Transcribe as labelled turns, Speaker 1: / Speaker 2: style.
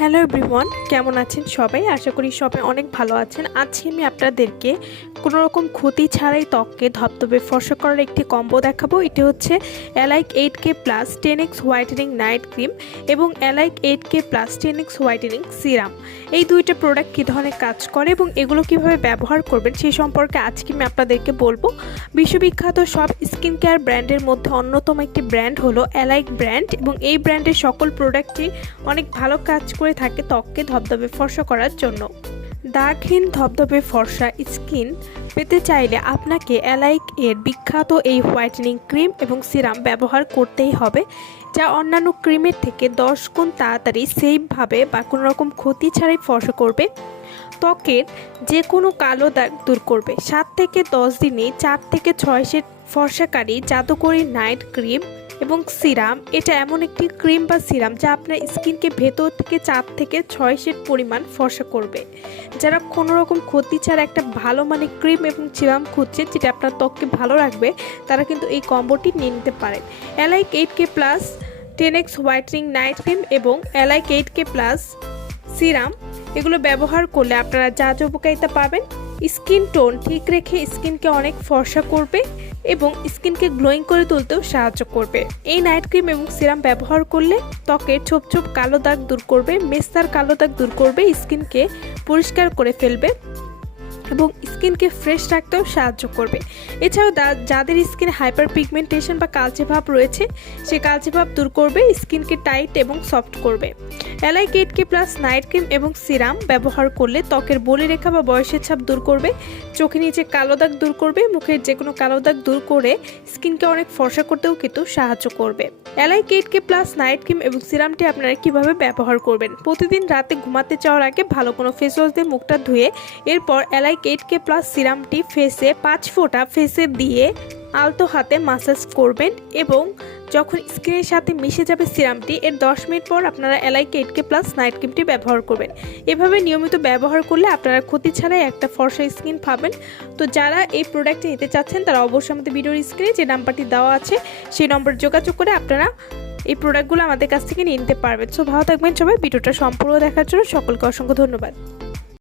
Speaker 1: Hello everyone কেমন আছেন সবাই? আশা করি সবাই অনেক ভালো আছেন। আজকে আমি আপনাদেরকে কোনো রকম ক্ষতি ছাড়াই ত্বককে ধপধপে ফর্সা করার একটি কম্বো দেখাবো। এটি হচ্ছে alike eight K plus ten X whitening night cream এবং alike eight K plus ten X whitening serum এই দুইটা প্রোডাক্ট কী ধরনের কাজ করে এবং এগুলো কীভাবে ব্যবহার করবেন সেই সম্পর্কে আজকে আমি আপনাদেরকে বলব। বিশ্ববিখ্যাত সব স্কিন কেয়ার ব্র্যান্ডের মধ্যে অন্যতম একটি ব্র্যান্ড হলো অ্যালাইক ব্র্যান্ড এবং এই ব্র্যান্ডের সকল প্রোডাক্টই অনেক ভালো কাজ করে থাকে ত্বককে ধবধবে ফর্সা করার জন্য। দাগহীন ধবধবে ফর্সা স্কিন পেতে চাইলে আপনাকে অ্যালাইক এর বিখ্যাত এই হোয়াইটেনিং ক্রিম এবং সিরাম ব্যবহার করতেই হবে, যা অন্যান্য ক্রিমের থেকে দশ গুণ তাড়াতাড়ি সেফভাবে বা কোনো রকম ক্ষতি ছাড়াই ফর্সা করবে। ত্বকের যে কোনো কালো দাগ দূর করবে। সাত থেকে দশ দিনে চার থেকে ছয় সেট ফর্সাকারী জাদুকরী নাইট ক্রিম এবং সিরাম, এটা এমন একটি ক্রিম বা সিরাম যা আপনার স্কিনকে ভেতর থেকে চার থেকে ছয় সেট পরিমাণ ফর্সা করবে। যারা কোনো রকম ক্ষতি ছাড়া একটা ভালো মানে ক্রিম এবং সিরাম খুঁজছে যেটা আপনার ত্বককে ভালো রাখবে, তারা কিন্তু এই কম্বোটি নিয়ে নিতে পারেন। Alike eight K plus ten X whitening night cream এবং alike eight K plus serum, এগুলো ব্যবহার করলে আপনারা যা যা উপকারিতা পাবেন স্কিন টোন ঠিক রেখে স্কিনকে অনেক ফর্সা করবে এবং স্কিনকে গ্লোয়িং করে তুলতেও সাহায্য করবে। এই নাইট ক্রিম এবং সিরাম ব্যবহার করলে ত্বকে ছোপ ছোপ কালো দাগ দূর করবে, মেস্তার কালো দাগ দূর করবে, স্কিনকে পরিষ্কার করে ফেলবে। এবং স্কিনকে ফ্রেশ রাখতেও সাহায্য করবে। এছাড়াও যাদের স্কিনে হাইপার পিগমেন্টেশন বা কালচে ভাব রয়েছে, সে কালচে ভাব দূর করবে, স্কিনকে টাইট এবং সফট করবে। Alike eight K plus night cream এবং সিরাম ব্যবহার করলে ত্বকের বলি রেখা বা বয়সের ছাপ দূর করবে, চোখে নিচে কালো দাগ দূর করবে, মুখের যে কোনো কালো দাগ দূর করে স্কিনকে অনেক ফর্সা করতেও কিন্তু সাহায্য করবে। Alike eight K plus night cream এবং সিরামটি আপনারা কীভাবে ব্যবহার করবেন? প্রতিদিন রাতে ঘুমাতে যাওয়ার আগে ভালো কোনো ফেস ওয়াশ দিয়ে মুখটা ধুয়ে, এরপর অ্যালাইক এইট কে প্লাস সিরামটি ফেসে পাঁচ ফোঁটা ফেসে দিয়ে আলতো হাতে মাসাজ করবেন এবং যখন স্কিনের সাথে মিশে যাবে সিরামটি এর দশ মিনিট পর আপনারা alike eight K plus night ক্রিমটি ব্যবহার করবেন। এভাবে নিয়মিত ব্যবহার করলে আপনারা ক্ষতি ছাড়াই একটা ফর্সা স্কিন পাবেন। তো যারা এই প্রোডাক্টটি নিতে চাচ্ছেন, তারা অবশ্যই আমাদের ভিডিওর স্ক্রিনে যে নাম্বারটি দেওয়া আছে, সেই নম্বরে যোগাযোগ করে আপনারা এই প্রোডাক্টগুলো আমাদের কাছ থেকে নিতে পারবেন। সো ভালো থাকবেন সবাই, ভিডিওটা সম্পূর্ণ দেখার জন্য সকলকে অসংখ্য ধন্যবাদ।